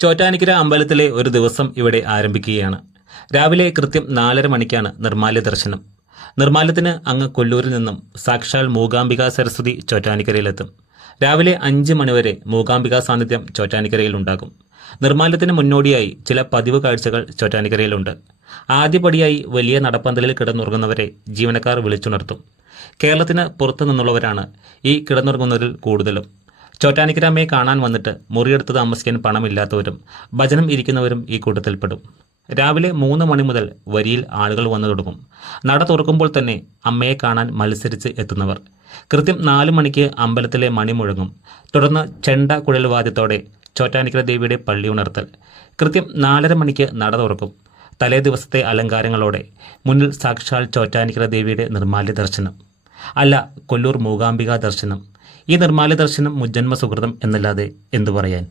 ചോറ്റാനിക്കര അമ്പലത്തിലെ ഒരു ദിവസം ഇവിടെ ആരംഭിക്കുകയാണ്. രാവിലെ കൃത്യം നാലര മണിക്കാണ് നിർമാല്യ ദർശനം. നിർമാല്യത്തിന് അങ്ങ് കൊല്ലൂരിൽ നിന്നും സാക്ഷാൽ മൂകാംബിക സരസ്വതി ചോറ്റാനിക്കരയിലെത്തും. രാവിലെ അഞ്ച് മണിവരെ മൂകാംബിക സാന്നിധ്യം ചോറ്റാനിക്കരയിൽ ഉണ്ടാകും. നിർമാല്യത്തിന് മുന്നോടിയായി ചില പതിവ് കാഴ്ചകൾ ചോറ്റാനിക്കരയിലുണ്ട്. ആദ്യപടിയായി വലിയ നടപ്പന്തലിൽ കിടന്നുറങ്ങുന്നവരെ ജീവനക്കാർ വിളിച്ചുണർത്തും. കേരളത്തിന് പുറത്തു നിന്നുള്ളവരാണ് ഈ കിടന്നുറങ്ങുന്നവരിൽ കൂടുതലും. ചോറ്റാനിക്കരാമയെ കാണാൻ വന്നിട്ട് മുറിയെടുത്ത് താമസിക്കാൻ പണമില്ലാത്തവരും ഭജനം ഇരിക്കുന്നവരും ഈ കൂട്ടത്തിൽപ്പെടും. രാവിലെ മൂന്ന് മണി മുതൽ വരിയിൽ ആളുകൾ വന്നു തുടങ്ങും. നട തുറക്കുമ്പോൾ തന്നെ അമ്മയെ കാണാൻ മത്സരിച്ച് എത്തുന്നവർ. കൃത്യം നാല് മണിക്ക് അമ്പലത്തിലെ മണി മുഴങ്ങും. തുടർന്ന് ചെണ്ട കുഴൽവാദ്യത്തോടെ ചോറ്റാനിക്കര ദേവിയുടെ പള്ളി ഉണർത്തൽ. കൃത്യം നാലര മണിക്ക് നട തുറക്കും. തലേ ദിവസത്തെ അലങ്കാരങ്ങളോടെ മുന്നിൽ സാക്ഷാൽ ചോറ്റാനിക്കര ദേവിയുടെ നിർമാല്യ ദർശനം. അല്ല കൊല്ലൂർ മൂകാംബിക ദർശനം. ഈ നിർമ്മാല്യ ദർശനം മുജ്ജന്മ സുഹൃതം എന്നല്ലാതെ എന്തു പറയാൻ?